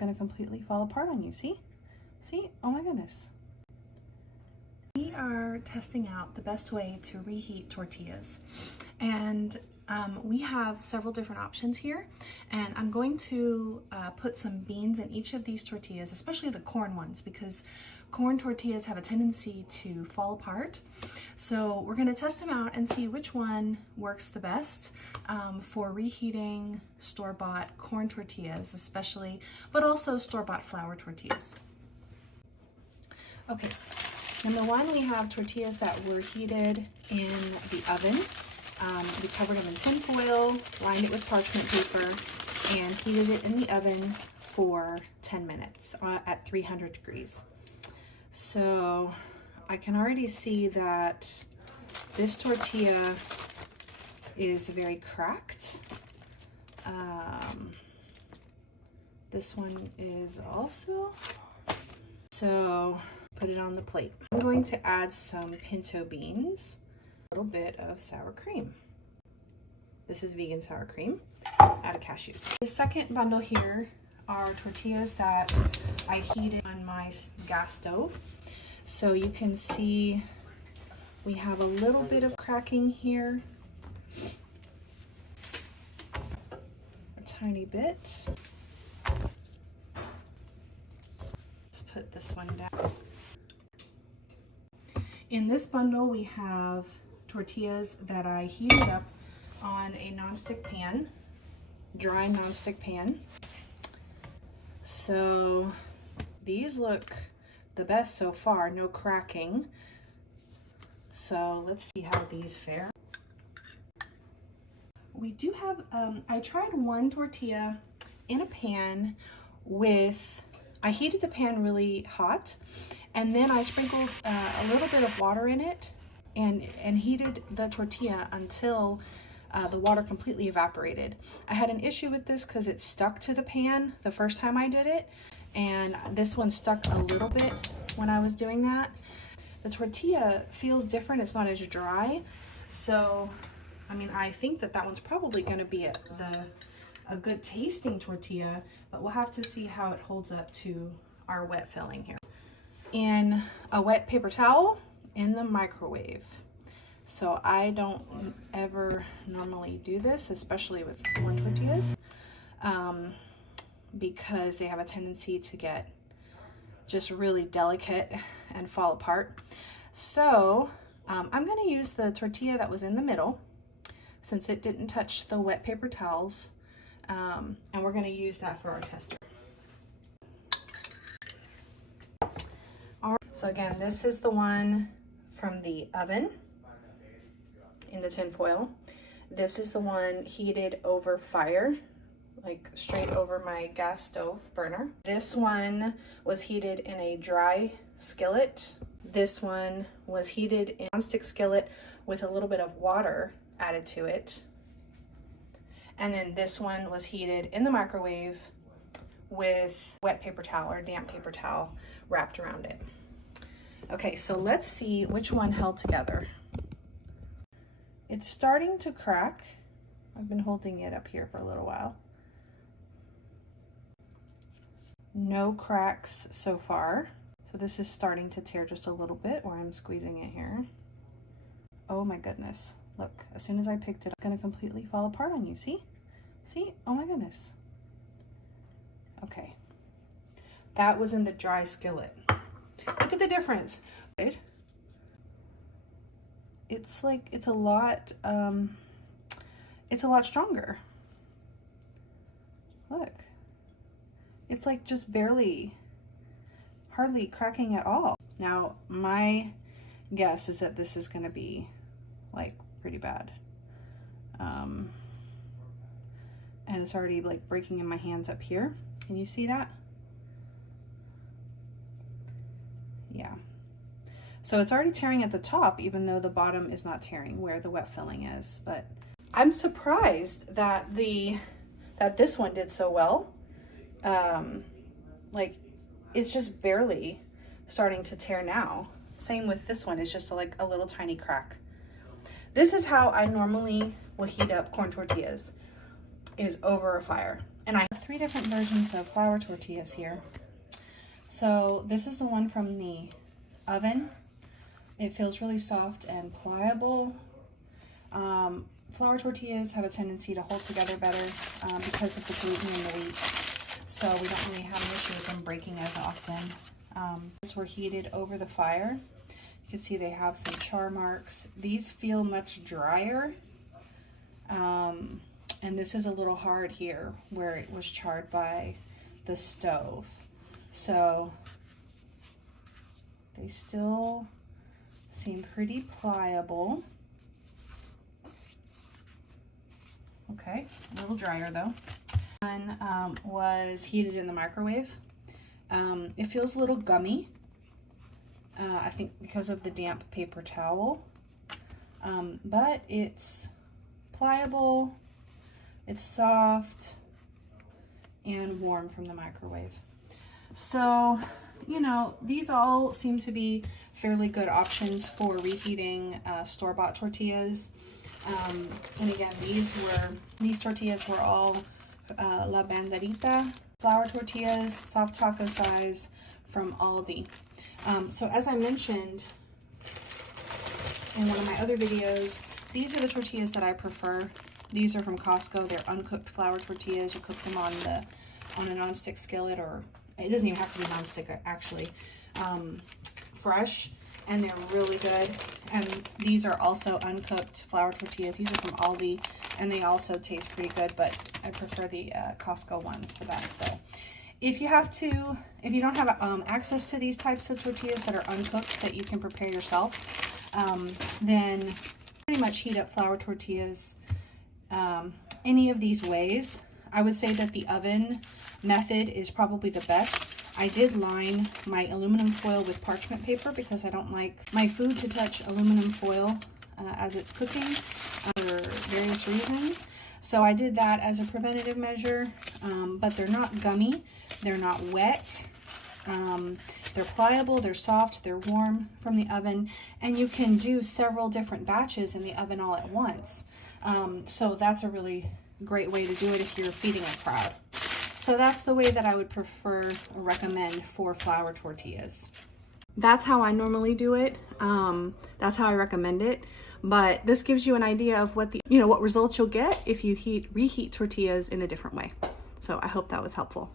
gonna completely fall apart on you. See? See? Oh my goodness. We are testing out the best way to reheat tortillas, and we have several different options here, and I'm going to put some beans in each of these tortillas, especially the corn ones, because corn tortillas have a tendency to fall apart. So we're going to test them out and see which one works the best for reheating store-bought corn tortillas especially, but also store-bought flour tortillas. Okay. Number one, we have tortillas that were heated in the oven. We covered them in tin foil, lined it with parchment paper, and heated it in the oven for 10 minutes at 300 degrees. So I can already see that this tortilla is very cracked. This one is also. So put it on the plate. I'm going to add some pinto beans, a little bit of sour cream. This is vegan sour cream out of cashews. The second bundle here are tortillas that I heated on my gas stove. So you can see we have a little bit of cracking here, a tiny bit. Let's put this one down. In this bundle, we have tortillas that I heated up on a nonstick pan, dry nonstick pan. So these look the best so far, no cracking. So let's see how these fare. We do have, I tried one tortilla in a pan with, I heated the pan really hot, and then I sprinkled a little bit of water in it and heated the tortilla until the water completely evaporated. I had an issue with this because it stuck to the pan the first time I did it, and this one stuck a little bit when I was doing that. The tortilla feels different, it's not as dry. So, I mean, I think that one's probably gonna be a good tasting tortilla, but we'll have to see how it holds up to our wet filling here. In a wet paper towel in the microwave. So I don't ever normally do this, especially with corn tortillas, because they have a tendency to get just really delicate and fall apart. So I'm going to use the tortilla that was in the middle, since it didn't touch the wet paper towels, and we're going to use that for our tester. All right, so again, this is the one from the oven in the tin foil. This is the one heated over fire, like straight over my gas stove burner. This one was heated in a dry skillet. This one was heated in a nonstick skillet with a little bit of water added to it. And then this one was heated in the microwave with wet paper towel or damp paper towel wrapped around it. Okay, so let's see which one held together. It's starting to crack. I've been holding it up here for a little while. No cracks so far. So this is starting to tear just a little bit where I'm squeezing it here. Oh my goodness. Look, as soon as I picked it, it's gonna completely fall apart on you. See? See? Oh my goodness. Okay. That was in the dry skillet. Look at the difference. It's like, it's a lot stronger. Look, it's like just barely, hardly cracking at all. Now, my guess is that this is gonna be like pretty bad. And it's already like breaking in my hands up here. Can you see that? Yeah. So it's already tearing at the top, even though the bottom is not tearing where the wet filling is. But I'm surprised that this one did so well. Like, it's just barely starting to tear now. Same with this one, it's just like a little tiny crack. This is how I normally will heat up corn tortillas, is over a fire. And I have 3 different versions of flour tortillas here. So this is the one from the oven. It feels really soft and pliable. Flour tortillas have a tendency to hold together better because of the gluten in the wheat. So we don't really have an issue with them breaking as often. These were heated over the fire. You can see they have some char marks. These feel much drier. And this is a little hard here where it was charred by the stove. So they still seem pretty pliable. Okay, a little drier though. One was heated in the microwave. It feels a little gummy, I think because of the damp paper towel, but it's pliable, it's soft, and warm from the microwave. So, you know, these all seem to be fairly good options for reheating store-bought tortillas. And again, these tortillas were all La Banderita flour tortillas, soft taco size from Aldi. So as I mentioned in one of my other videos, these are the tortillas that I prefer. These are from Costco. They're uncooked flour tortillas. You cook them on a nonstick skillet, or it doesn't even have to be nonstick actually. Fresh, and they're really good. And these are also uncooked flour tortillas. These are from Aldi, and they also taste pretty good, but I prefer the Costco ones the best. So if you don't have access to these types of tortillas that are uncooked that you can prepare yourself, then pretty much heat up flour tortillas any of these ways. I would say that the oven method is probably the best. I did line my aluminum foil with parchment paper because I don't like my food to touch aluminum foil as it's cooking for various reasons. So I did that as a preventative measure, but they're not gummy, they're not wet, they're pliable, they're soft, they're warm from the oven, and you can do several different batches in the oven all at once. So that's a really great way to do it if you're feeding a crowd. So that's the way that I would prefer or recommend for flour tortillas. That's how I normally do it. That's how I recommend it. But this gives you an idea of what what results you'll get if you reheat tortillas in a different way. So I hope that was helpful.